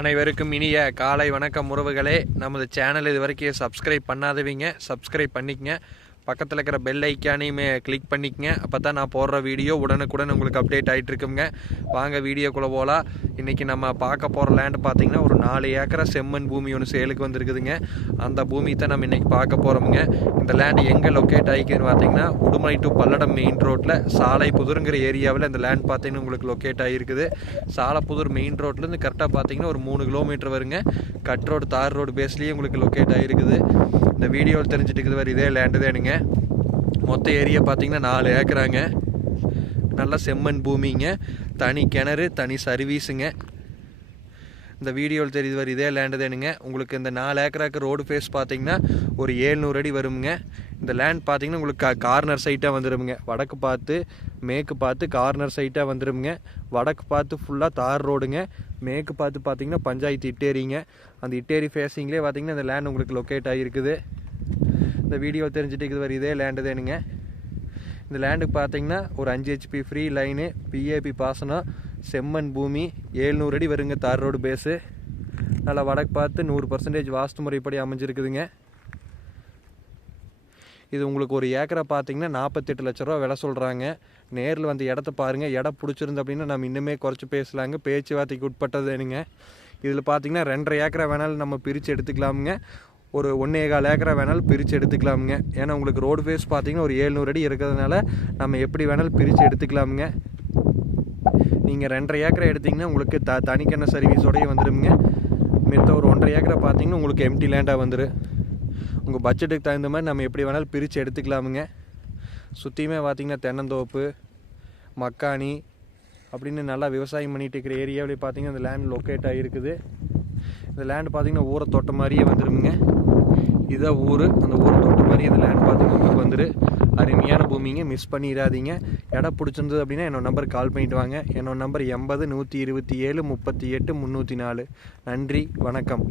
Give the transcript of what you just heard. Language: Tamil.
அனைவருக்கும் இனிய காலை வணக்கம் உறவுகளே. நமது சேனல் இது வரைக்கும் சப்ஸ்கிரைப் பண்ணாதவங்க சப்ஸ்கிரைப் பண்ணிக்கங்க. பக்கத்தில் இருக்கிற பெல் ஐக்கானையுமே கிளிக் பண்ணிக்கங்க. அப்போ தான் நான் போடுற வீடியோ உடனுக்குடன் உங்களுக்கு அப்டேட் ஆகிட்டு இருக்குங்க. வாங்க வீடியோக்குள்ளே போகலாம். இன்றைக்கி நம்ம பார்க்க போகிற லேண்டு பார்த்திங்கன்னா ஒரு 4 ஏக்கரா செம்மண் பூமி ஒன்று சேலுக்கு வந்திருக்குதுங்க. அந்த பூமி தான் நம்ம இன்றைக்கி பார்க்க போகிறோமுங்க. இந்த லேண்டு எங்கே லொக்கேட் ஆகிக்குதுன்னு பார்த்தீங்கன்னா உடுமலை டு பல்லடம் மெயின் ரோட்டில் சாலைப்புதூருங்கிற ஏரியாவில் இந்த லேண்ட் பார்த்தீங்கன்னா உங்களுக்கு லொக்கேட் ஆகிருக்குது. சாலைப்புதூர் மெயின் ரோட்லேருந்து கரெக்டாக பார்த்தீங்கன்னா ஒரு 3 கிலோமீட்டர் வருங்க. கட் ரோடு தார் ரோடு பேஸ்லேயே உங்களுக்கு லொக்கேட் ஆகிருக்குது. இந்த வீடியோவில் தெரிஞ்சுட்டு இருக்குது வர இதே லேண்டு தானுங்க. மொத்த ஏரியா பார்த்தீங்கன்னா 4 ஏக்கராங்க. நல்ல செம்மண் பூமிங்க. தனி கிணறு, தனி சர்வீஸுங்க. இந்த வீடியோவில் தெரியுது வர இதே லேண்டு தானுங்க. உங்களுக்கு இந்த 4 ஏக்கராக்கு ரோடு ஃபேஸ் பார்த்தீங்கன்னா ஒரு 700 அடி வருங்க. இந்த லேண்ட் பார்த்தீங்கன்னா உங்களுக்கு கார்னர் சைட்டாக வந்துடுங்க. வடக்கு பார்த்து மேற்கு பார்த்து கார்னர் சைட்டாக வந்துடுங்க. வடக்கு பார்த்து ஃபுல்லாக தார் ரோடுங்க. மேற்கு பார்த்து பார்த்தீங்கன்னா பஞ்சாயத்து இட்டேரிங்க. அந்த இட்டேரி ஃபேஸிங்லேயே பார்த்தீங்கன்னா இந்த லேண்ட் உங்களுக்கு லொக்கேட் ஆகிருக்குது. இந்த வீடியோ தெரிஞ்சுட்டு இது வர இதே லேண்டு தானுங்க. இந்த லேண்டுக்கு பார்த்தீங்கன்னா ஒரு 5 HP ஃப்ரீ லைனு, பிஏபி பாசனம், செம்மண் பூமி, 700 அடி வருங்க. தார் ரோடு பேஸு. நல்லா வடக்கு பார்த்து 100% வாஸ்து முறைப்படி அமைஞ்சிருக்குதுங்க. இது உங்களுக்கு ஒரு ஏக்கரை பார்த்தீங்கன்னா 48 லட்ச ரூபா விலை சொல்கிறாங்க. நேரில் வந்து இடத்த பாருங்கள். இடம் பிடிச்சிருந்து அப்படின்னா நம்ம இன்னுமே குறைச்சி பேசலாங்க. பேச்சுவார்த்தைக்கு உட்பட்டது வேணுங்க. இதில் பார்த்தீங்கன்னா 2.5 ஏக்கரை வேணாலும் நம்ம பிரித்து எடுத்துக்கலாமுங்க. ஒரு 1.25 ஏக்கரை வேணாலும் பிரித்து எடுத்துக்கலாமுங்க. ஏன்னா உங்களுக்கு ரோடு ஃபேஸ் பார்த்தீங்கன்னா ஒரு 700 அடி இருக்கிறதுனால நம்ம எப்படி வேணாலும் பிரித்து எடுத்துக்கலாமுங்க. நீங்கள் 2.5 ஏக்கரை எடுத்திங்கன்னா உங்களுக்கு தனிக்கண்ண சர்வீஸோடய வந்துடுங்க. மித்த ஒரு 1.5 ஏக்கரை பார்த்தீங்கன்னா உங்களுக்கு எம்டி லேண்டாக வந்துடும். உங்கள் பட்ஜெட்டுக்கு தகுந்த மாதிரி நம்ம எப்படி வேணாலும் பிரித்து எடுத்துக்கலாமுங்க. சுற்றியுமே பார்த்திங்கன்னா தென்னந்தோப்பு, மக்காணி அப்படின்னு நல்லா விவசாயம் பண்ணிகிட்டு இருக்கிற ஏரியாவிலே பார்த்திங்கன்னா இந்த லேண்ட் லொக்கேட் ஆகிருக்குது. இந்த லேண்டு பார்த்திங்கன்னா ஊரை தொட்ட மாதிரியே வந்துடுங்க. இதுதான் ஊர். அந்த ஊரை தொட்ட மாதிரி இந்த லேண்ட் பார்த்திங்கன்னா உங்களுக்கு வந்துடு. அருமையான பூமிங்க, மிஸ் பண்ணிடாதீங்க. இடம் பிடிச்சிருந்தது அப்படின்னா என்னோட நம்பருக்கு கால் பண்ணிவிட்டு வாங்க. என்னோட நம்பர் 80 127 38 304. நன்றி, வணக்கம்.